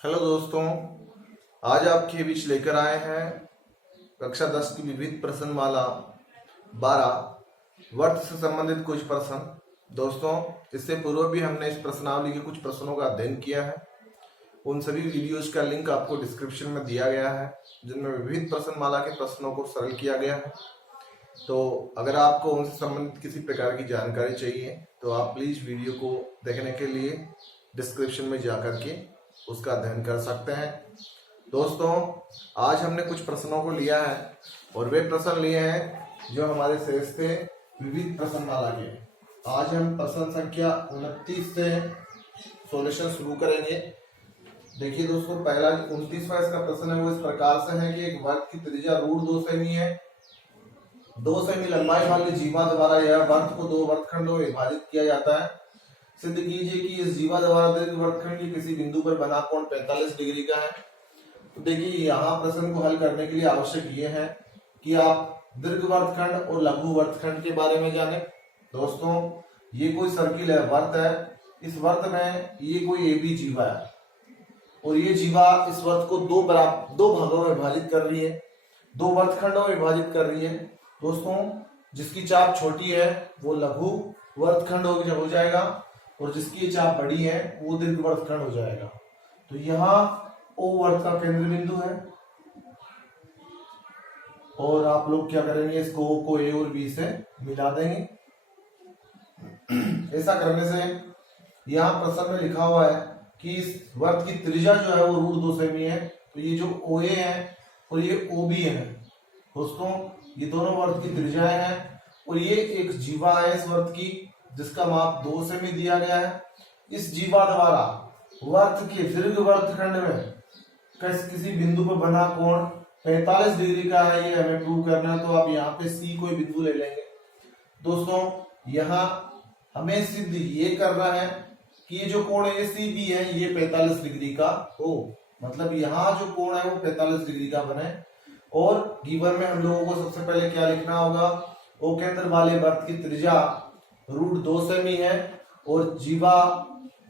Hello दोस्तों, आज आपके बीच लेकर आए हैं कक्षा 10 की विविध प्रश्नमाला 12 वर्त से संबंधित कुछ प्रश्न। दोस्तों, इससे पूर्व भी हमने इस प्रश्नावली के कुछ प्रश्नों का अध्ययन किया है। उन सभी वीडियोज का लिंक आपको डिस्क्रिप्शन में दिया गया है, जिनमें विविध प्रश्नमाला के प्रश्नों को सरल किया गया है। तो अगर आपको उनसे संबंधित किसी प्रकार की जानकारी चाहिए तो आप प्लीज वीडियो को देखने के लिए डिस्क्रिप्शन में जाकर के उसका अध्ययन कर सकते हैं। दोस्तों, आज हमने कुछ प्रश्नों को लिया है और वे प्रश्न लिए हैं जो हमारे शेष थे विविध प्रश्नमाला के। आज हम प्रश्न संख्या 29 से सॉल्यूशन शुरू करेंगे। देखिए दोस्तों, पहला 29वां इसका प्रश्न है वो इस प्रकार से है कि एक वर्ग की त्रिज्या √2 सेमी है। 2 सेमी लंबाई वाली जीवा द्वारा यह वर्ग को 2 वर्गखंडों में विभाजित किया जाता है। सिद्ध कीजिए कि इस जीवा द्वारा दीर्घ वर्गखंड के किसी बिंदु पर बना कोण 45 डिग्री का है। तो देखिए, यहाँ प्रश्न को हल करने के लिए आवश्यक ये है कि आप दीर्घ वर्गखंड और लघु वर्गखंड के बारे में जाने। दोस्तों, ये कोई सर्किल है, वर्त है। इस वर्त में ये कोई AB जीवा है और ये जीवा इस वर्त को दो भागों में विभाजित कर रही है, 2 वर्गखंडों में विभाजित कर रही है। दोस्तों, जिसकी चाप छोटी है वो लघु वर्गखंड हो जाएगा और जिसकी चाप बड़ी है वो दीर्घ वर्गखंड हो जाएगा। तो यहाँ O वर्त का केंद्र बिंदु है और आप लोग क्या करेंगे, इसको O को A और B से मिला देंगे। ऐसा करने से यहाँ प्रश्न में लिखा हुआ है कि इस वर्त की त्रिज्या जो है वो √2 सेमी है। तो ये जो OA है और ये OB है, दोस्तों ये दोनों वर्त की त्रिज्याएं हैं और ये एक जीवा है इस वर्त की जिसका माप 2 सेमी दिया गया है। इस जीवा द्वारा वर्त के दीर्घ वर्गखंड में किसी बिंदु पर बना कोण 45 डिग्री का है, ये हमें प्रूव करना है। तो आप यहाँ पे C कोई बिंदु ले लेंगे। दोस्तों, यहाँ हमें सिद्ध ये करना है कि ये जो कोण ACB है ये 45 डिग्री का हो, मतलब यहाँ जो कोण है वो 45 डिग्री का बने। और गिवन में हम लोगों को सबसे पहले क्या लिखना होगा, O केंद्र वाले वर्त की त्रिज्या √2 सेमी है और जीवा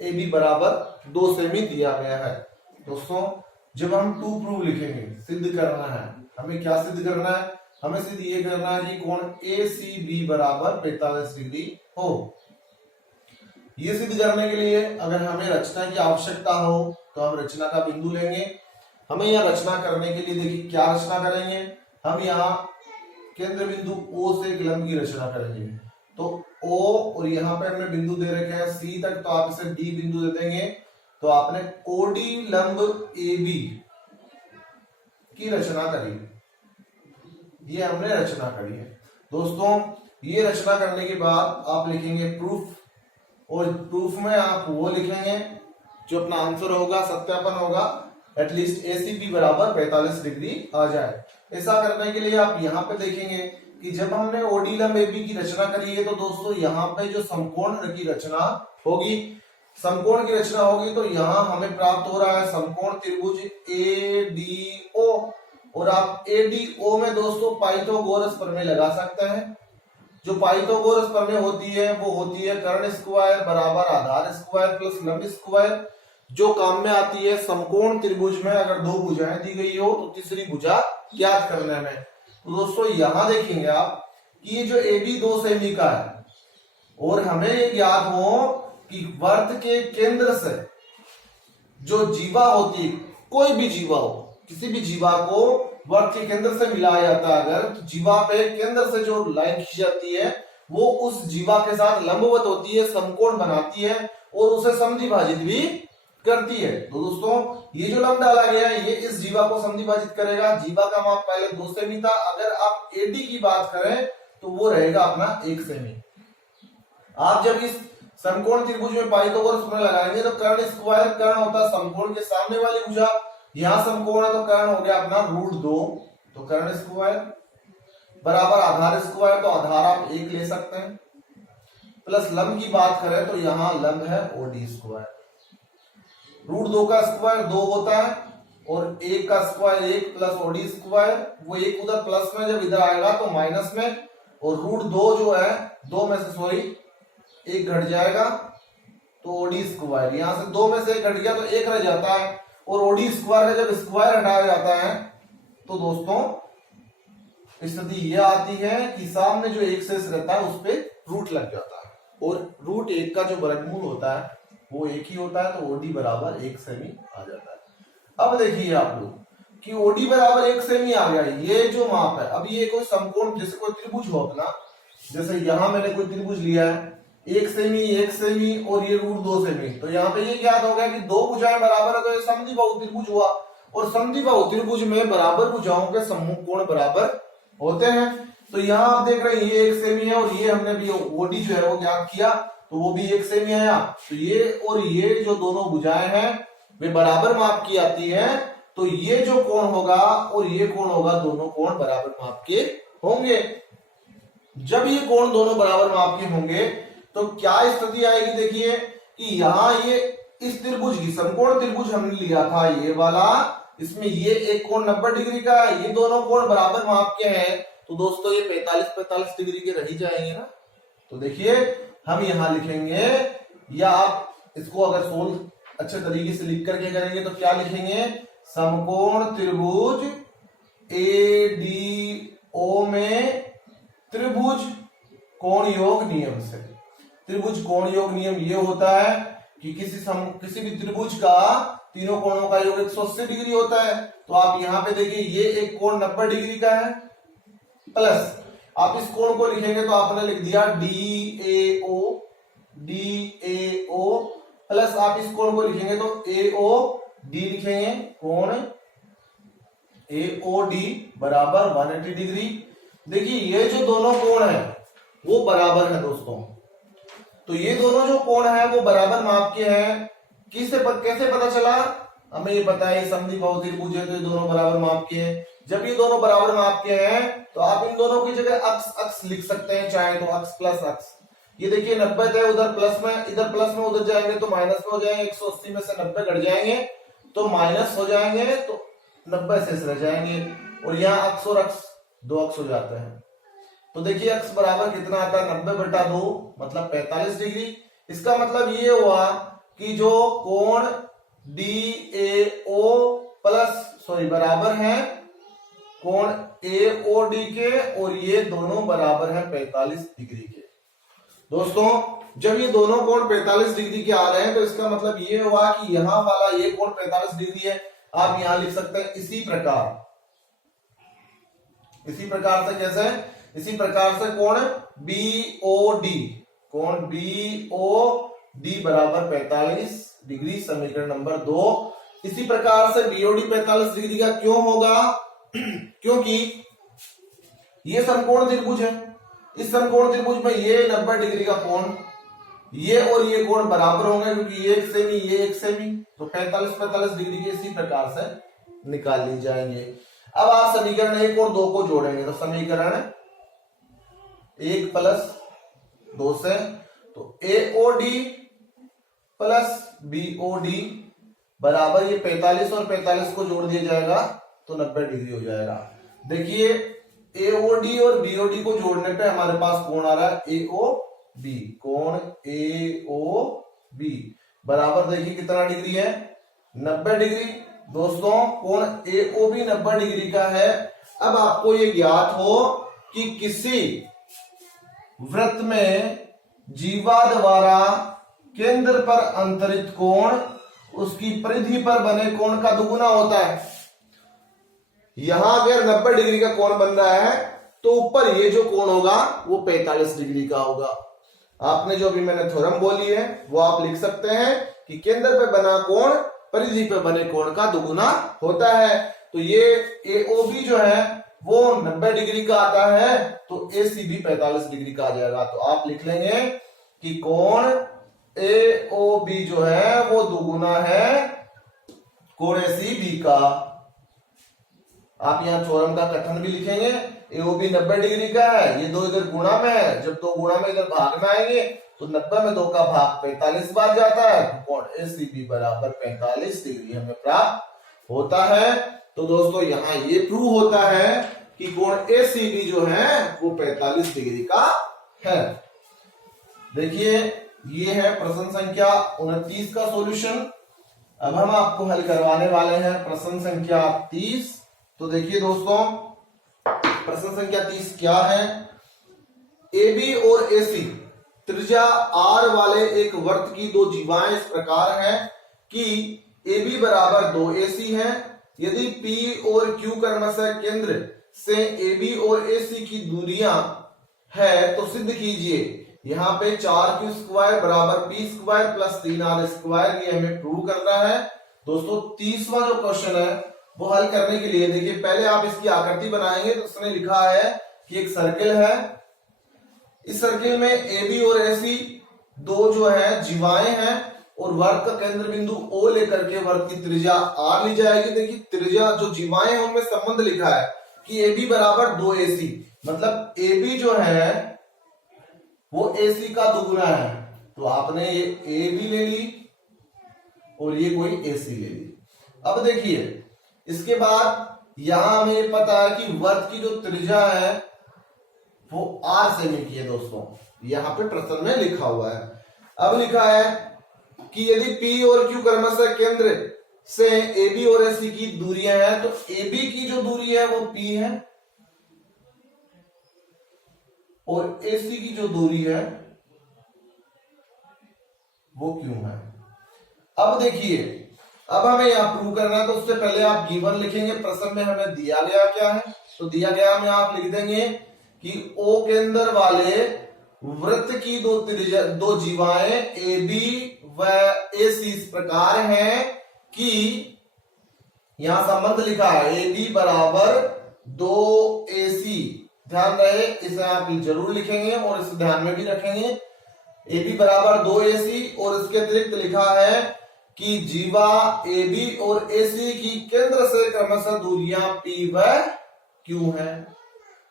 AB बराबर 2 सेमी दिया गया है। दोस्तों, जब हम टू प्रूव लिखेंगे, सिद्ध करना है, हमें क्या सिद्ध करना है, हमें सिद्ध ये करना है कि कोण ACB बराबर 45 डिग्री हो। ये सिद्ध करने के लिए अगर हमें रचना की आवश्यकता हो तो हम रचना का बिंदु लेंगे। हमें यह रचना करने के लिए देखिए क्या रचना करेंगे, हम यहाँ केंद्र बिंदु O से एक लंब की रचना करेंगे। तो O और यहाँ पे हमने बिंदु दे रखे हैं C तक, तो आप इसे D बिंदु दे देंगे। तो आपने OD लंब AB की रचना करी, ये हमने रचना करी है। दोस्तों, ये रचना करने के बाद आप लिखेंगे प्रूफ, और प्रूफ में आप वो लिखेंगे जो अपना आंसर होगा, सत्यापन होगा, एटलीस्ट ACB बराबर 45 डिग्री आ जाए। ऐसा करने के लिए आप यहाँ पे देखेंगे कि जब हमने OD लंब AB की रचना करी है तो दोस्तों यहाँ पे जो समकोण की रचना होगी, समकोण की रचना होगी, तो यहाँ हमें प्राप्त हो रहा है समकोण त्रिभुज ADO। और आप ADO में दोस्तों पाइथागोरस प्रमेय लगा सकते हैं। जो पाइथागोरस प्रमेय होती है वो होती है कर्ण स्क्वायर बराबर आधार स्क्वायर प्लस लंब स्क्वायर, जो काम में आती है समकोण त्रिभुज में अगर 2 भुजाएं दी गई हो तो तीसरी भुजा ज्ञात करने में। तो दोस्तों, यहां देखेंगे आप कि ये जो AB 2 सेमी का है और हमें ये ज्ञात हो कि वर्त के केंद्र से जो जीवा होती है, कोई भी जीवा हो, किसी भी जीवा को वर्त के केंद्र से मिलाया जाता है अगर, तो जीवा पे केंद्र से जो लाइन खींची जाती है वो उस जीवा के साथ लंबवत होती है, समकोण बनाती है और उसे समद्विभाजित भी करती है। तो दोस्तों, ये जो लंब डाला गया है ये इस जीवा को समद्विभाजित करेगा। जीवा का माप पहले 2 सेमी था, अगर आप AD की बात करें तो वो रहेगा अपना 1 सेमी। आप जब इस समकोण त्रिभुज में पाइथागोरस प्रमेय लगाएंगे तो कर्ण स्क्वायर, कर्ण होता है समकोण के सामने वाली भुजा, यहाँ समकोण है तो कर्ण हो गया अपना √2, तो कर्ण स्क्वायर बराबर आधार स्क्वायर, तो आधार आप 1 ले सकते हैं, प्लस लंब की बात करें तो यहाँ लंब है OD स्क्वायर। √2 का स्क्वायर 2 होता है और 1 का स्क्वायर 1 प्लस OD स्क्वायर, वो 1 उधर प्लस में जब इधर आएगा तो माइनस में, और √2 जो है 2 में से 1 घट जाएगा तो OD स्क्वायर, यहां से 2 में से 1 घट गया तो 1 रह जाता है और ओडी स्क्वायर का जब स्क्वायर हटाया जाता है तो दोस्तों स्थिति यह आती है कि सामने जो एक शेष रहता है उस पे रूट लग जाता है, और रूट 1 का जो वर्गमूल होता है वो 1 ही होता है, तो ओडी बराबर 1 सेमी आ जाता है। अब देखिए आप लोग कि ओडी बराबर 1 सेमी आ गया, ये जो माप है। अब ये कोई समकोण, जैसे कोई त्रिभुज हो अपना, जैसे यहां मैंने कोई त्रिभुज लिया है 1 सेमी 1 सेमी और ये रूट 2 सेमी, तो यहाँ पे ये ज्ञात हो गया कि दो भुजाएं बराबर है तो ये समद्विबाहु त्रिभुज हुआ, और समद्विबाहु त्रिभुज में बराबर भुजाओं के सम्मुख कोण बराबर होते हैं। तो यहाँ आप देख रहे हैं ये 1 सेमी है और ये हमने भी ओडी जो है वो ज्ञात किया तो वो भी 1 सेमी आया। तो ये और ये जो दोनों भुजाएं हैं वे बराबर माप की आती है, तो ये जो कोण होगा और ये कोण होगा, दोनों कोण बराबर माप के होंगे। जब ये कोण दोनों बराबर माप के होंगे तो क्या स्थिति आएगी, देखिए कि यहाँ ये इस त्रिभुज की, समकोण त्रिभुज हमने लिया था ये वाला, इसमें ये एक कोण 90 डिग्री का है, ये दोनों कोण बराबर माप के हैं, तो दोस्तों ये 45-45 डिग्री के रह ही जाएंगे ना। तो देखिए हम यहां लिखेंगे, या आप इसको अगर सोल्व अच्छे तरीके से लिख करके करेंगे तो क्या लिखेंगे, समकोण त्रिभुज ADO में त्रिभुज कोण योग नियम से। त्रिभुज कोण योग नियम ये होता है कि किसी भी त्रिभुज का तीनों कोणों का योग 180 डिग्री होता है। तो आप यहां पे देखिए ये एक कोण 90 डिग्री का है, प्लस आप इस कोण को लिखेंगे तो आपने लिख दिया DAO, प्लस आप इस कोण को लिखेंगे तो AOD लिखेंगे, कोण AOD बराबर 180 डिग्री। देखिए ये जो दोनों कोण है वो बराबर है दोस्तों, तो ये दोनों जो कोण है वो बराबर माप के हैं। कैसे पता चला, हमें ये पता है समद्विबाहु त्रिभुज है तो ये दोनों बराबर माप के हैं। जब ये दोनों बराबर माप के हैं तो आप इन दोनों की जगह अक्स लिख सकते हैं, चाहे तो अक्स प्लस अक्स। ये देखिए 90 थे, उधर प्लस में, इधर प्लस में उधर जाएंगे तो माइनस में हो जाएंगे, 180 में से 90 घट जाएंगे तो माइनस हो जाएंगे, तो 90 शेष रह जाएंगे, और यहाँ अक्स और अक्स दो अक्स हो जाते हैं। तो देखिए अक्स बराबर कितना आता है, 90/2 मतलब 45 डिग्री। इसका मतलब ये हुआ कि जो कोण DAO बराबर है कोण AOD के, और ये दोनों बराबर है 45 डिग्री के। दोस्तों जब ये दोनों कोण 45 डिग्री के आ रहे हैं तो इसका मतलब ये हुआ कि यहां वाला ये कोण 45 डिग्री है। आप यहां लिख सकते हैं इसी प्रकार से कैसे, इसी प्रकार से कोण BOD बराबर 45 डिग्री, समीकरण नंबर 2। इसी प्रकार से BOD 45 डिग्री का क्यों होगा, क्योंकि ये समकोण त्रिभुज है, इस समकोण त्रिभुज में ये 90 डिग्री का कोण, ये और ये कोण बराबर होंगे क्योंकि ये 1 सेमी ये 1 सेमी, तो 45-45 डिग्री के इसी प्रकार से निकाल ली जाएंगे। अब आप समीकरण 1 और 2 को जोड़ेंगे तो समीकरण 1 + 2 से, तो AOD प्लस BOD बराबर ये 45 और 45 को जोड़ दिया जाएगा तो 90 डिग्री हो जाएगा। देखिए AOD और BOD को जोड़ने पे हमारे पास कोण आ रहा है AOB, कोण AOB बराबर देखिए कितना डिग्री है, 90 डिग्री। दोस्तों कोण AOB 90 डिग्री का है। अब आपको ये ज्ञात हो कि किसी वृत्त में जीवा द्वारा केंद्र पर अंतरित कोण उसकी परिधि पर बने कोण का दुगुना होता है। यहां अगर 90 डिग्री का कोण बन रहा है तो ऊपर ये जो कोण होगा वो 45 डिग्री का होगा। आपने जो अभी मैंने थ्योरम बोली है वो आप लिख सकते हैं कि केंद्र पे बना कोण परिधि पे बने कोण का दुगुना होता है। तो ये AOB जो है वो 90 डिग्री का आता है, तो ACB 45 डिग्री का आ जाएगा। तो आप लिख लेंगे कि कोण AOB जो है वो दुगुना है कोण ACB का। आप यहां थ्योरम का कथन भी लिखेंगे, AOB 90 डिग्री का है, ये दो इधर गुणा में है, जब दो गुणा में इधर भाग में आएंगे तो 90 में 2 का भाग 45 बार जाता है, कोण ACB बराबर 45 डिग्री हमें प्राप्त होता है। तो दोस्तों यहाँ ये प्रूव होता है कि कोण ACB जो है वो 45 डिग्री का है। देखिए ये है प्रश्न संख्या 29 का सॉल्यूशन। अब हम आपको हल करवाने वाले हैं प्रश्न संख्या 30। तो देखिए दोस्तों, प्रश्न संख्या 30 क्या है। ए बी और ए सी त्रिज्या आर वाले एक वर्त की दो जीवाएं इस प्रकार हैं कि ए बी बराबर 2ac है। यदि P और Q क्रमशः केंद्र से ए बी और ए सी की दूरियां है तो सिद्ध कीजिए। यहाँ पे 4q स्क्वायर बराबर p square plus 3r square, ये हमें प्रूव करना है। दोस्तों 30वां जो क्वेश्चन है वो हल करने के लिए देखिए, पहले आप इसकी आकृति बनाएंगे तो उसने लिखा है कि एक सर्किल है, इस सर्किल में ए बी और ए सी दो जो है जीवाएं हैं और वर्त का केंद्र बिंदु O लेकर के वर्त की त्रिज्या R ली जाएगी। देखिए त्रिज्या जो जीवाएं हैं उनमें संबंध लिखा है कि ए बी बराबर 2ac, मतलब ए बी जो है वो ए सी का दुगुना है। तो आपने ये ए बी ले ली और ये कोई ए सी ले ली। अब देखिए इसके बाद यहां हमें ये पता है कि वर्त की जो त्रिज्या है वो R सेमी की है। दोस्तों यहां पे प्रश्न में लिखा हुआ है। अब लिखा है कि यदि P और Q क्रमशः केंद्र से ए बी और ए सी की दूरियां हैं तो ए बी की जो दूरी है वो P है और ए सी की जो दूरी है वो Q है। अब देखिए, अब हमें यहां प्रूव करना है तो उससे पहले आप गिवन लिखेंगे। प्रश्न में हमें दिया गया क्या है, तो दिया गया में आप लिख देंगे कि O केंद्र वाले वृत्त की दो जीवाएं ए बी व ए सी इस प्रकार हैं कि यहां संबंध लिखा है ए बी बराबर 2ac। ध्यान रहे, इसे आप जरूर लिखेंगे और इसे ध्यान में भी रखेंगे। ए बी बराबर 2ac और इसके अतिरिक्त लिखा है कि जीवा ए बी और ए सी की केंद्र से क्रमशः दूरियां P व Q है।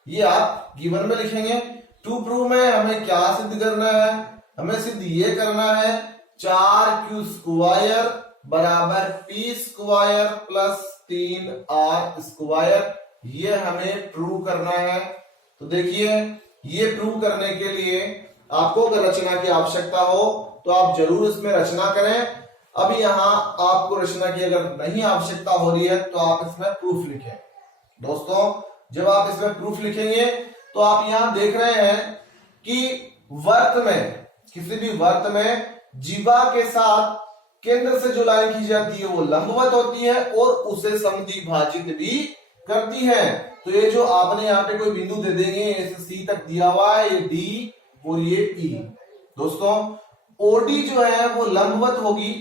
ये आप गिवन में लिखेंगे। टू प्रूव में हमें क्या सिद्ध करना है, हमें सिद्ध ये करना है 4q स्क्वायर बराबर p square plus 3r square, ये हमें प्रूव करना है। तो देखिए ये प्रूव करने के लिए आपको अगर रचना की आवश्यकता हो तो आप जरूर इसमें रचना करें। अब यहां आपको रचना की अगर नहीं आवश्यकता हो रही है तो आप इसमें प्रूफ लिखें। दोस्तों जब आप इसमें प्रूफ लिखेंगे तो आप यहां देख रहे हैं कि वर्त में, किसी भी वर्त में जीवा के साथ केंद्र से जो लाइन खींची जाती है वो लंबवत होती है और उसे समद्विभाजित भी करती है। तो ये जो आपने यहाँ पे कोई बिंदु दे देंगे, ऐसे सी तक दिया हुआ है, ये डी और ये ई। दोस्तों ओडी जो है वो लंबवत होगी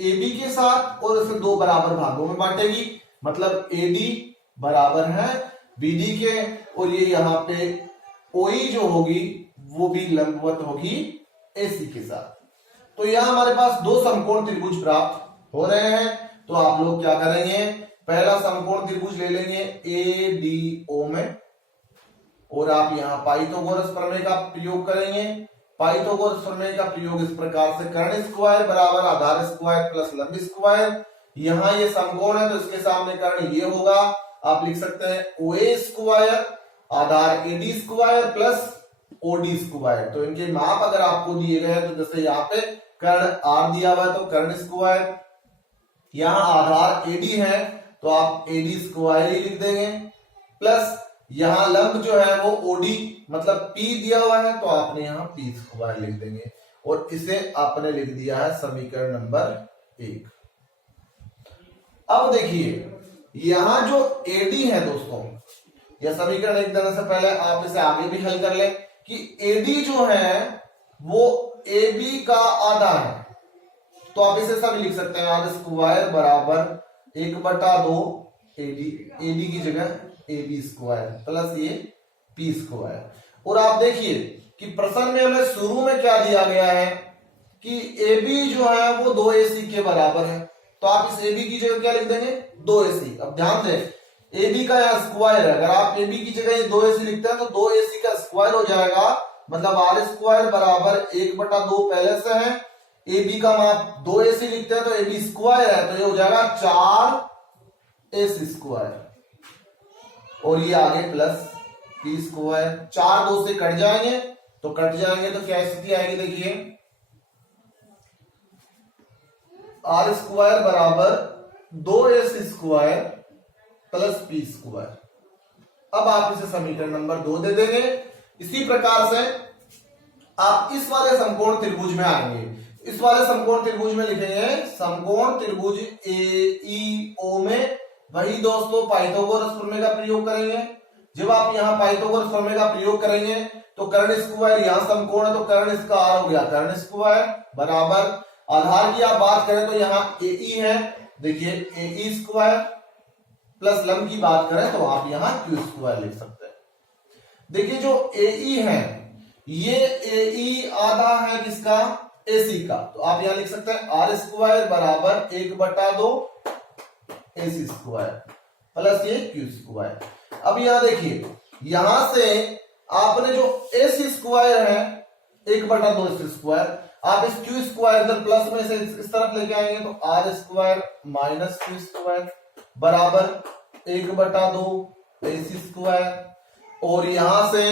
ए बी के साथ और इसे दो बराबर भागों में बांटेगी, मतलब ए डी बराबर है बी डी के, और ये यहाँ पे ओई जो होगी वो भी लंबवत होगी ए सी के साथ। तो यहां हमारे पास दो समकोण त्रिभुज प्राप्त हो रहे हैं। तो आप लोग क्या करेंगे, पहला समकोण त्रिभुज ले लेंगे ए डी ओ में और आप यहां पाइथागोरस प्रमेय का प्रयोग करेंगे। पाइथागोरस प्रमेय का प्रयोग इस प्रकार से, कर्ण स्क्वायर बराबर आधार स्क्वायर प्लस लंब स्क्वायर। यहां ये समकोण है तो इसके सामने कर्ण ये होगा, आप लिख सकते हैं ओ ए स्क्वायर आधार A D square plus O D square. तो इनके माप अगर आपको दिए गए हैं तो जैसे यहाँ पे कर्ण आर दिया हुआ है तो कर्ण स्क्वायर, यहां आधार एडी है तो आप एडी स्क्वायर ही लिख देंगे, प्लस यहां लंब जो है वो ओडी मतलब पी दिया हुआ है तो आपने यहां पी स्क्वायर लिख देंगे और इसे आपने लिख दिया है समीकरण नंबर 1। अब देखिए यहां जो एडी है दोस्तों, यह समीकरण एक तरह से पहले आप इसे आगे भी हल कर ले कि एडी जो है वो ए बी का आधा है, तो आप इसे सब लिख सकते हैं आर स्क्वायर बराबर 1/2 एडी, एडी की जगह ए बी स्क्वायर प्लस ये पी स्क्वायर। और आप देखिए कि प्रश्न में हमें शुरू में क्या दिया गया है कि ए बी जो है वो 2ac के बराबर है, तो आप इस ए बी की जगह क्या लिख देंगे 2ac। अब ध्यान दें ए बी का यहाँ स्क्वायर है, अगर आप ए बी की जगह ये 2ac लिखते हैं तो 2ac का स्क्वायर हो जाएगा, मतलब आर स्क्वायर बराबर 1/2 पहले से है, ए बी का माप 2ac लिखते हैं तो ए बी स्क्वायर है तो ये हो जाएगा 4ac स्क्वायर और ये आगे प्लस पी स्क्वायर। 4 2 से कट जाएंगे तो क्या स्थिति आएगी देखिए, आर स्क्वायर बराबर 2s square plus P square. अब आप इसे समीकरण नंबर 2 दे देंगे। इसी प्रकार से आप इस वाले समकोण त्रिभुज में आएंगे। इस वाले समकोण त्रिभुज में लिखेंगे समकोण त्रिभुज AEO में वही दोस्तों पाइथागोरस प्रमेय का प्रयोग करेंगे। जब आप यहाँ पाइथागोरस प्रमेय का प्रयोग करेंगे तो कर्ण स्क्वायर, यहाँ समकोण है तो कर्ण इसका आर हो गया कर्ण स्क्वायर बराबर आधार की आप बात करें तो यहाँ AE है, देखिए AE स्क्वायर प्लस लंब की बात करें तो आप यहाँ Q स्क्वायर लिख सकते हैं। देखिए जो AE है ये AE आधा है किसका, AC का, तो आप यहां लिख सकते हैं आर स्क्वायर बराबर 1/2 AC स्क्वायर प्लस ये Q स्क्वायर। अब यहां देखिए यहां से आपने जो AC स्क्वायर है 1/2 AC स्क्वायर, आप इस Q स्क्वायर इधर प्लस में से इस तरफ लेके आएंगे तो R square minus Q square बराबर 1/2 AC स्क्वायर। और यहां से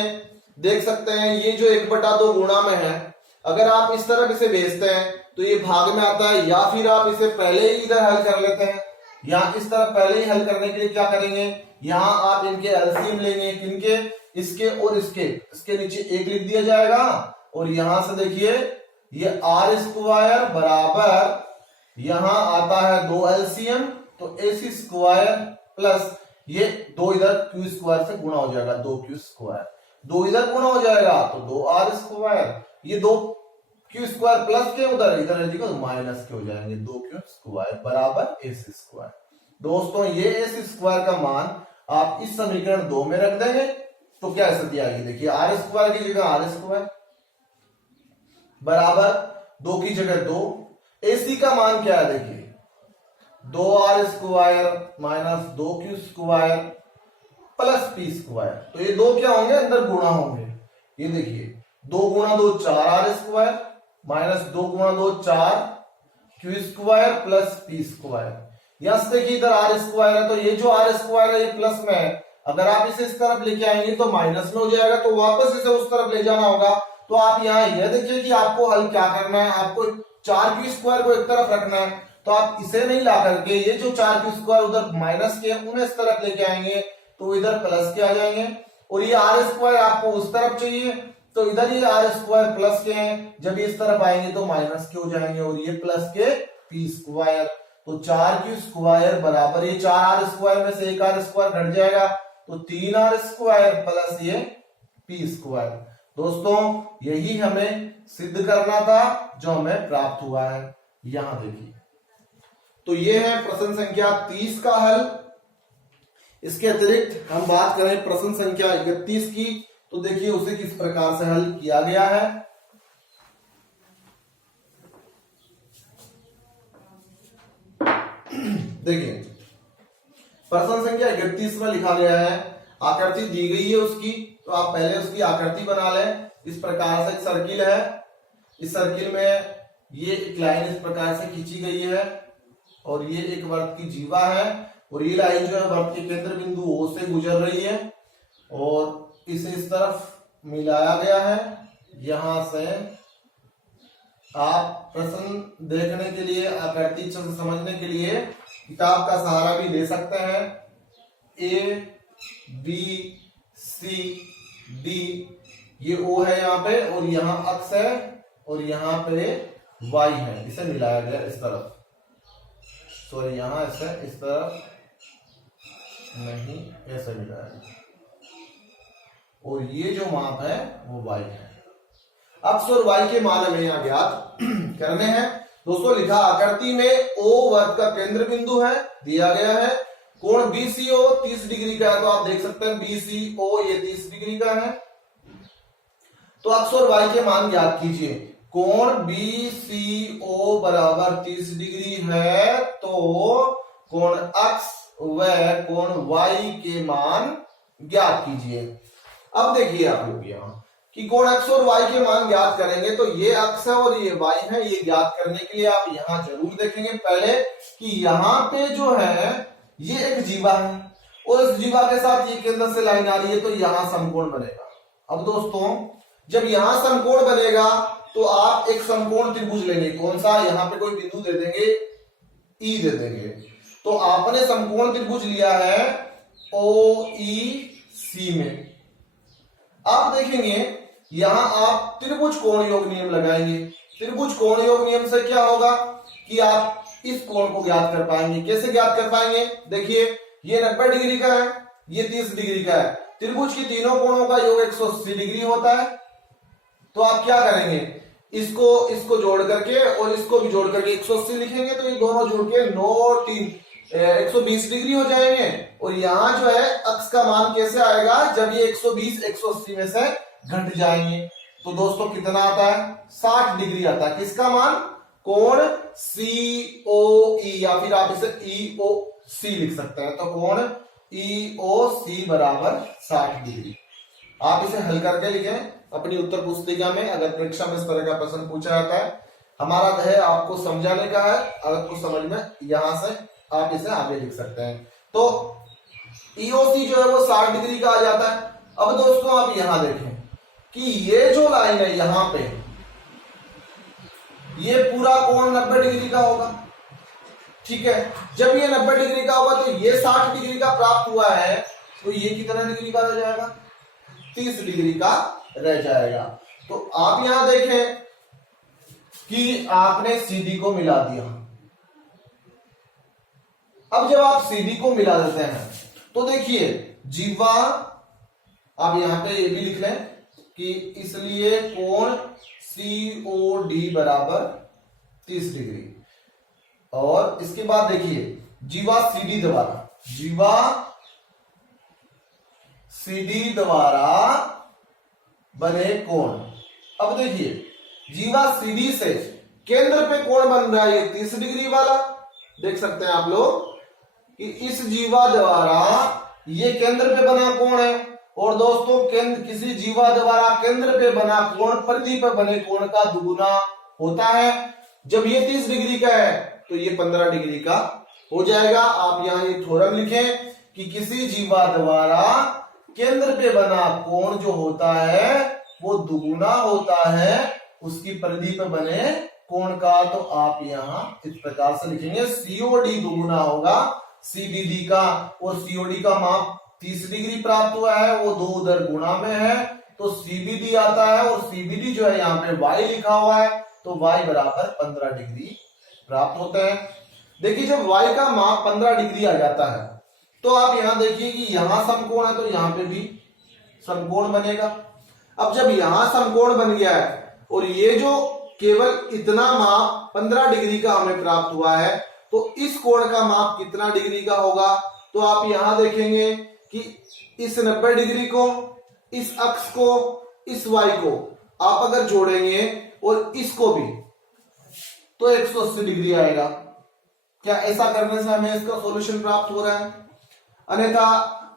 देख सकते हैं ये जो 1/2 गुणा में है, अगर आप इस तरफ इसे भेजते हैं तो ये भाग में आता है, या फिर आप इसे पहले ही इधर हल कर लेते हैं। यहाँ इस तरफ पहले ही हल करने के लिए क्या करेंगे, यहाँ आप इनके एलसीएम लेंगे, किनके, इसके और इसके नीचे 1 लिख दिया जाएगा। और यहां से देखिए ये आर स्क्वायर बराबर यहां आता है 2 एलसीएम तो AC स्क्वायर प्लस ये 2 इधर Q स्क्वायर से गुणा हो जाएगा 2Q स्क्वायर, 2 इधर गुणा हो जाएगा तो 2R स्क्वायर, ये 2Q स्क्वायर प्लस के उधर इधर रहेगा तो माइनस के हो जाएंगे 2Q स्क्वायर बराबर AC स्क्वायर। दोस्तों ये AC स्क्वायर का मान आप इस समीकरण 2 में रख देंगे तो क्या स्थिति आएगी, देखिए R स्क्वायर की जगह R स्क्वायर बराबर 2 की जगह 2, AC का मान क्या है देखिए 2R square minus 2Q square plus P square. तो ये 2 क्या होंगे, अंदर गुणा होंगे। ये देखिए 2 गुणा 2 4R स्क्वायर माइनस 2 गुणा 2 4Q square plus P square. यहां से देखिए इधर R स्क्वायर है तो ये जो R स्क्वायर है ये प्लस में है, अगर आप इसे इस तरफ लेके आएंगे तो माइनस में हो जाएगा, तो वापस इसे उस तरफ ले जाना होगा। तो आप यहाँ यह देखिए कि आपको हल क्या करना है, आपको 4Q स्क्वायर को एक तरफ रखना है, तो आप इसे नहीं ला करके ये जो 4Q स्क्वायर उधर माइनस के उन्हें इस तरफ लेके आएंगे तो इधर प्लस के आ जाएंगे। और ये R स्क्वायर आपको उस तरफ चाहिए तो इधर ये R स्क्वायर प्लस के हैं, जब इस तरफ आएंगे तो माइनस के हो जाएंगे और ये प्लस के P स्क्वायर। तो 4Q स्क्वायर बराबर ये 4R स्क्वायर में से एक R स्क्वायर घट जाएगा तो 3R स्क्वायर प्लस ये P स्क्वायर। दोस्तों यही हमें सिद्ध करना था जो हमें प्राप्त हुआ है, यहां देखिए। तो ये है प्रश्न संख्या 30 का हल। इसके अतिरिक्त हम बात करें प्रश्न संख्या 31 की, तो देखिए उसे किस प्रकार से हल किया गया है। देखिए प्रश्न संख्या 31 में लिखा गया है, आकृति दी गई है उसकी, तो आप पहले उसकी आकृति बना लें। इस प्रकार से एक सर्किल है, इस सर्किल में ये एक लाइन इस प्रकार से खींची गई है और ये एक वृत्त की जीवा है और ये लाइन जो है वृत्त के केंद्र बिंदु O से गुजर रही है और इसे इस तरफ मिलाया गया है। यहां से आप प्रश्न देखने के लिए, आकृति अच्छे से समझने के लिए किताब का सहारा भी ले सकते हैं। A B C D ये O है यहाँ पे और यहाँ अक्ष है और यहाँ पे Y है, इसे मिलाया गया इस तरफ, सॉरी यहाँ ऐसे इस तरफ नहीं, ऐसे मिलाया गया और ये जो माप है वो Y है। अक्ष और Y के मान हमें यहाँ ज्ञात करने हैं। दोस्तों लिखा आकृति में O वर्ग का केंद्र बिंदु है, दिया गया है। कोण BCO 30 डिग्री का है, तो आप देख सकते हैं BCO ये 30 डिग्री का है। तो अक्ष और Y के मान ज्ञात कीजिए। कोण BCO बराबर 30 डिग्री है तो कोण अक्ष व कोण Y के मान ज्ञात कीजिए। अब देखिए आप लोग यहाँ कि कोण अक्ष और Y के मान ज्ञात करेंगे तो ये अक्ष है और ये Y है, ये ज्ञात करने के लिए आप यहाँ जरूर देखेंगे पहले कि यहाँ पे जो है ये एक जीवा है और इस जीवा के साथ ये केंद्र से लाइन आ रही है तो यहाँ समकोण बनेगा। अब दोस्तों जब यहाँ समकोण बनेगा तो आप एक समकोण त्रिभुज लेंगे, कौन सा, यहाँ पे कोई बिंदु दे देंगे ई दे देंगे। तो आपने समकोण त्रिभुज लिया है ओ ई सी में। आप देखेंगे यहां आप त्रिभुज कोण योग नियम लगाएंगे। त्रिभुज कोण योग नियम से क्या होगा कि आप इस कोण को ज्ञात कर पाएंगे। कैसे ज्ञात कर पाएंगे? देखिए ये 90 डिग्री का है, ये 30 डिग्री का है। त्रिभुज की तीनों कोणों का योग 180 डिग्री होता है। तो आप क्या करेंगे, इसको जोड़ करके और इसको भी जोड़ करके 180 लिखेंगे, तो ये दोनों जोड़ के 9 और 3 120 डिग्री हो जाएंगे। और यहाँ जो है अक्स का मान कैसे आएगा, जब ये 120 180 में से घट जाएंगे तो दोस्तों कितना आता है, 60 डिग्री आता है। किसका मान? कोण COE, या फिर आप इसे EOC लिख सकते हैं। तो कोण EOC बराबर 60 डिग्री। आप इसे हल करके लिखें अपनी उत्तर पुस्तिका में। अगर परीक्षा में इस तरह का प्रश्न पूछा जाता है, हमारा है आपको समझाने का है। अगर कुछ समझ में यहां से आप इसे आगे लिख सकते हैं। तो EOC जो है वो 60 डिग्री का आ जाता है। अब दोस्तों आप यहां देखें कि ये जो लाइन है यहां पे, ये पूरा कोण 90 डिग्री का होगा, ठीक है। जब ये 90 डिग्री का होगा तो ये 60 डिग्री का प्राप्त हुआ है, तो ये कितना डिग्री का रह जाएगा, 30 डिग्री का रह जाएगा। तो आप यहां देखें कि आपने CD को मिला दिया। अब जब आप CD को मिला देते हैं तो देखिए जीवा, आप यहां पे ये भी लिख लें कि इसलिए कोण COD बराबर 30 डिग्री। और इसके बाद देखिए जीवा CD द्वारा बने कोण। अब देखिए जीवा CD से केंद्र पे कोण बन रहा है ये 30 डिग्री वाला, देख सकते हैं आप लोग कि इस जीवा द्वारा ये केंद्र पे बना कोण है। और दोस्तों किसी जीवा द्वारा केंद्र पे बना कोण परिधि पे बने कोण का दुगुना होता है। जब ये 30 डिग्री का है तो ये 15 डिग्री का हो जाएगा। आप यहां ये थ्योरम लिखें कि किसी जीवा द्वारा केंद्र पे बना कोण जो होता है वो दुगुना होता है उसकी परिधि पे बने कोण का। तो आप यहां इस प्रकार से लिखेंगे COD दुगुना होगा CBD का, और COD का माप 30 डिग्री प्राप्त हुआ है, वो दो उधर गुणा में है तो CBD आता है। और CBD जो है यहाँ पे Y लिखा हुआ है, तो Y बराबर 15 डिग्री प्राप्त होता है। देखिए जब Y का माप 15 डिग्री आ जाता है तो आप यहां देखिए कि यहां समकोण है तो यहां पे भी समकोण बनेगा। अब जब यहां समकोण बन गया है और ये जो केवल इतना माप 15 डिग्री का हमें प्राप्त हुआ है, तो इस कोण का माप कितना डिग्री का होगा? तो आप यहां देखेंगे कि इस 90 डिग्री को, इस अक्ष को, इस Y को आप अगर जोड़ेंगे और इसको भी, तो 180 डिग्री आएगा। क्या ऐसा करने से हमें इसका सॉल्यूशन प्राप्त हो रहा है? अन्यथा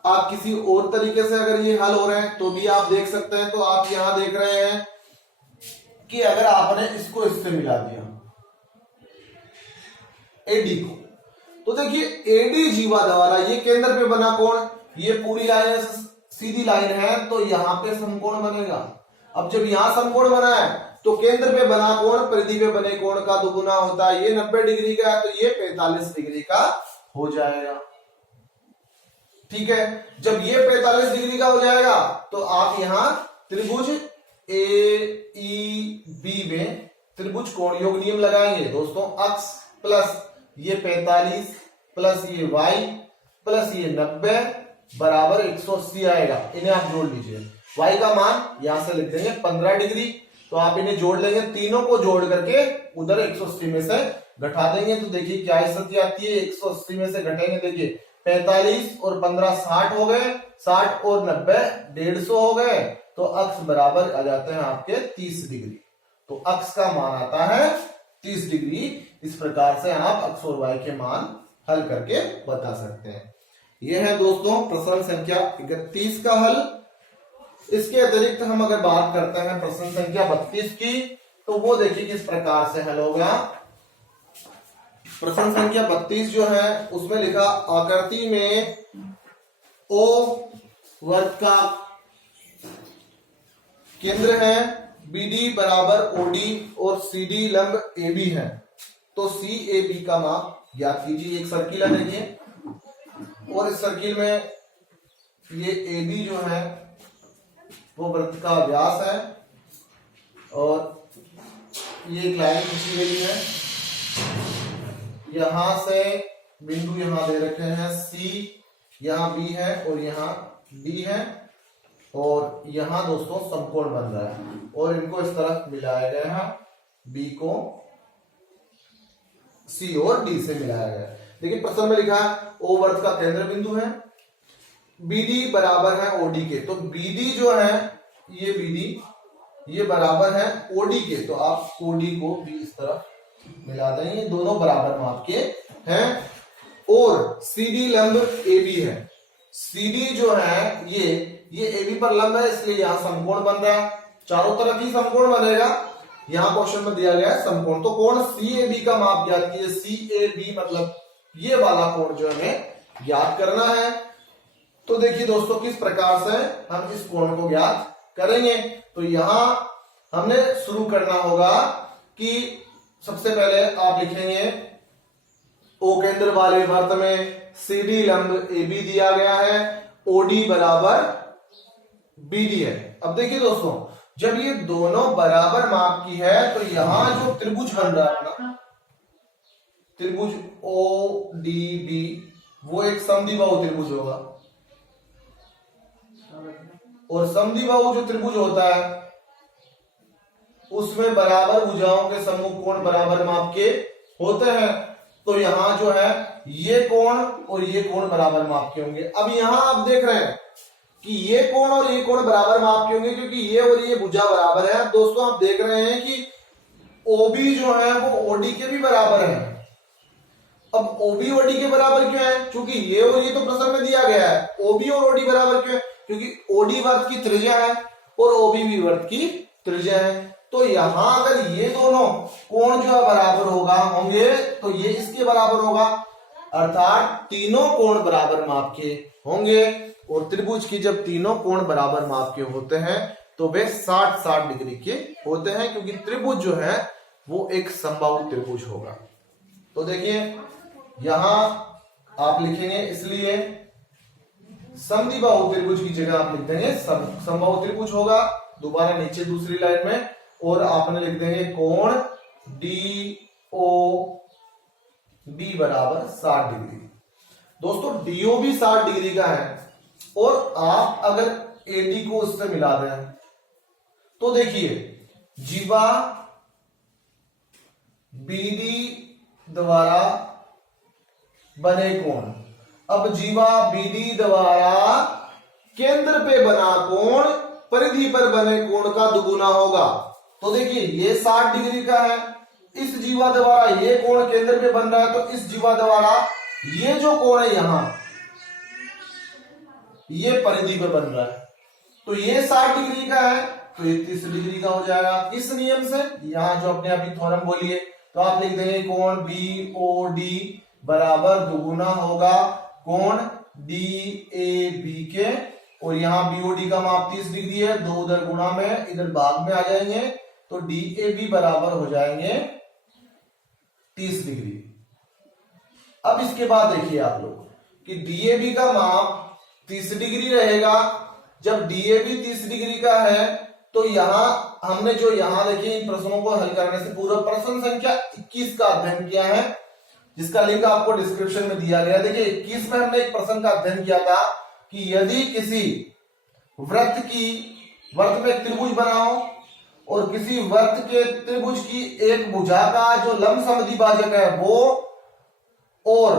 आप किसी और तरीके से अगर ये हल हो रहे हैं तो भी आप देख सकते हैं। तो आप यहां देख रहे हैं कि अगर आपने इसको इससे मिला दिया AD को, तो देखिए AD जीवा द्वारा ये केंद्र पे बना कोण, ये पूरी लाइन सीधी लाइन है तो यहां पे समकोण बनेगा। अब जब यहां समकोण बना है तो केंद्र पे बना कोण परिधि पे बने कोण का दुगुना होता है। ये 90 डिग्री का है तो ये 45 डिग्री का हो जाएगा, ठीक है। जब ये 45 डिग्री का हो जाएगा तो आप यहां त्रिभुज AEB में त्रिभुज कोण योग नियम लगाएंगे दोस्तों। अक्ष प्लस ये 45 प्लस ये Y प्लस ये 90 बराबर 180 आएगा। इन्हें आप जोड़ लीजिए। Y का मान यहां से लिख देंगे 15 डिग्री, तो आप इन्हें जोड़ लेंगे, तीनों को जोड़ करके उधर 180 में से घटा देंगे। तो देखिए क्या स्थिति आती है, 180 में से घटेंगे, देखिए 45 और 15 60 हो गए, 60 और 90 150 हो गए, तो अक्ष बराबर आ जाते हैं आपके 30 डिग्री। तो अक्ष का मान आता है 30 डिग्री। इस प्रकार से आप अक्ष और Y के मान हल करके बता सकते हैं। यह है दोस्तों प्रश्न संख्या 31 का हल। इसके अतिरिक्त हम अगर बात करते हैं प्रश्न संख्या 32 की, तो वो देखिए किस प्रकार से हल होगा। प्रश्न संख्या 32 जो है उसमें लिखा आकृति में O वर्ग का केंद्र है, BD बराबर OD और CD लंब AB है, तो CAB का माप ज्ञात कीजिए। एक सर्किल है देखिए, और इस सर्किल में ये ए बी जो है वो वृत्त का व्यास है, और ये एक लाइन खींची गई है। यहां से बिंदु यहां दे रखे हैं सी, यहां बी है और यहां डी है, और यहां दोस्तों समकोण बन रहा है, और इनको इस तरफ मिलाया गया है, बी को सी और डी से मिलाया गया है। देखिए प्रश्न में लिखा है ओ वर्त का केंद्र बिंदु है, बीडी बराबर है ओडी के। तो बीडी जो है ये बीडी ये बराबर है ओडी के, तो आप ओडी को भी इस तरफ मिला देंगे, दोनों बराबर माप के हैं। और सीडी लंब एबी है, सीडी जो है ये एबी पर लंब है, इसलिए यहां समकोण बन रहा है, चारों तरफ ही समकोण बनेगा। यहां क्वेश्चन में दिया गया है समकोण, तो कोण सी ए बी का माप ज्ञात कीजिए। सी ए बी मतलब ये वाला कोण जो हमें ज्ञात करना है। तो देखिए दोस्तों किस प्रकार से हम इस कोण को ज्ञात करेंगे। तो यहां हमने शुरू करना होगा कि सबसे पहले आप लिखेंगे ओ केंद्र वाले वृत्त में सीडी लंब ए बी दिया गया है, ओडी बराबर बीडी है। अब देखिए दोस्तों जब ये दोनों बराबर माप की है तो यहां जो त्रिभुज बन रहा है ना, त्रिभुज ओ डी बी, वो एक समद्विबाहु त्रिभुज होगा, और समद्विबाहु जो त्रिभुज होता है उसमें बराबर भुजाओं के सम्मुख कोण बराबर माप के होते हैं। तो यहां जो है ये कोण और ये कोण बराबर माप के होंगे। अब यहां आप देख रहे हैं कि ये कोण और ये कोण बराबर माप के होंगे, क्योंकि ये और ये भुजा बराबर है। दोस्तों आप देख रहे हैं कि ओबी जो है वो ओडी के भी बराबर है। अब ओबी ओडी के बराबर क्यों है? क्योंकि ये और ये तो प्रश्न में दिया गया है। ओबी और ओडी बराबर क्यों है? क्योंकि ओडी वृत्त की त्रिज्या है और ओबी भी वृत्त की त्रिज्या है। तो यहां अगर ये दोनों कोण जो है बराबर होंगे तो ये इसके बराबर होगा, अर्थात तीनों कोण बराबर माप के होंगे। और त्रिभुज की जब तीनों कोण बराबर माप के होते हैं तो वे 60-60 डिग्री के होते हैं, क्योंकि त्रिभुज जो है वो एक समबाहु त्रिभुज होगा। तो देखिए यहां आप लिखेंगे, इसलिए समद्विबाहु त्रिभुज की जगह आप लिख देंगे समबाहु त्रिभुज होगा। दोबारा नीचे दूसरी लाइन में, और आपने लिख देंगे कोण डी ओ बी बराबर 60 डिग्री। दोस्तों डीओ भी 60 डिग्री का है, और आप अगर एडी को उससे मिला दें तो देखिए जीवा बीडी द्वारा बने कोण, अब जीवा बीडी द्वारा केंद्र पे बना कोण परिधि पर बने कोण का दुगुना होगा। तो देखिए ये 60 डिग्री का है, इस जीवा द्वारा ये कोण केंद्र पे बन रहा है, तो इस जीवा द्वारा ये जो कोण है यहां ये परिधि पे बन रहा है, तो ये 60 डिग्री का है, तो ये 30 डिग्री का हो जाएगा। इस नियम से यहां जो अपने आप ही थ्योरम बोलिए, तो आप लिख देंगे कोण बी ओ डी बराबर दुगुना होगा कोण डी ए बी के, और यहां बीओडी का माप 30 डिग्री है, दो उधर गुणा में इधर भाग में आ जाएंगे, तो डी ए बी बराबर हो जाएंगे 30 डिग्री। अब इसके बाद देखिए आप लोग कि डीएबी का माप 30 डिग्री रहेगा। जब डीएबी 30 डिग्री का है तो यहां हमने जो यहां देखिए इन प्रश्नों को हल करने से पूर्व प्रश्न संख्या 21 का अध्ययन किया है, जिसका लिंक आपको डिस्क्रिप्शन में दिया गया। देखिए 21 में हमने एक प्रश्न का अध्ययन किया था कि यदि किसी वृत्त में त्रिभुज बना हो और किसी वृत्त के त्रिभुज की एक भुजा का जो लंब समद्विभाजक है वो और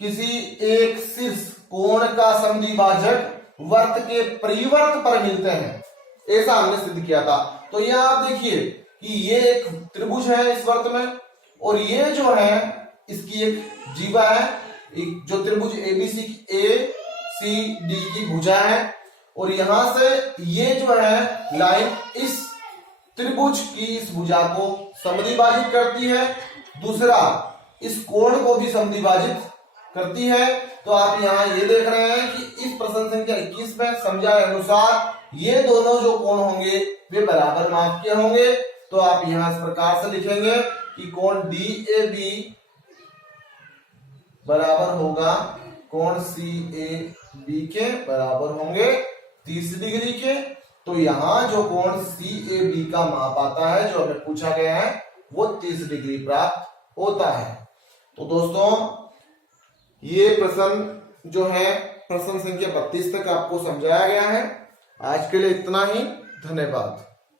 किसी एक शीर्ष कोण का समद्विभाजक वृत्त के परिवर्त पर मिलते हैं, ऐसा हमने सिद्ध किया था। तो यहां आप देखिए कि ये एक त्रिभुज है इस वृत्त में, और ये जो है इसकी एक जीवा है, एक जो त्रिभुज एबीसी ए सी डी की भुजा है, और यहां से ये जो है लाइन इस त्रिभुज की इस भुजा को समद्विभाजित करती है, दूसरा इस कोण को भी समद्विभाजित करती है। तो आप यहां ये देख रहे हैं कि इस प्रश्न संख्या 21 में समझाए अनुसार ये दोनों जो कोण होंगे वे बराबर माप के होंगे। तो आप यहां इस प्रकार से लिखेंगे कि कोण डी ए बी बराबर होगा कोण सी ए बी के बराबर होंगे 30 डिग्री के। तो यहां जो कोण सी ए बी का माप आता है जो हमें पूछा गया है वो 30 डिग्री प्राप्त होता है। तो दोस्तों ये प्रश्न जो है प्रश्न संख्या 32 तक आपको समझाया गया है। आज के लिए इतना ही, धन्यवाद।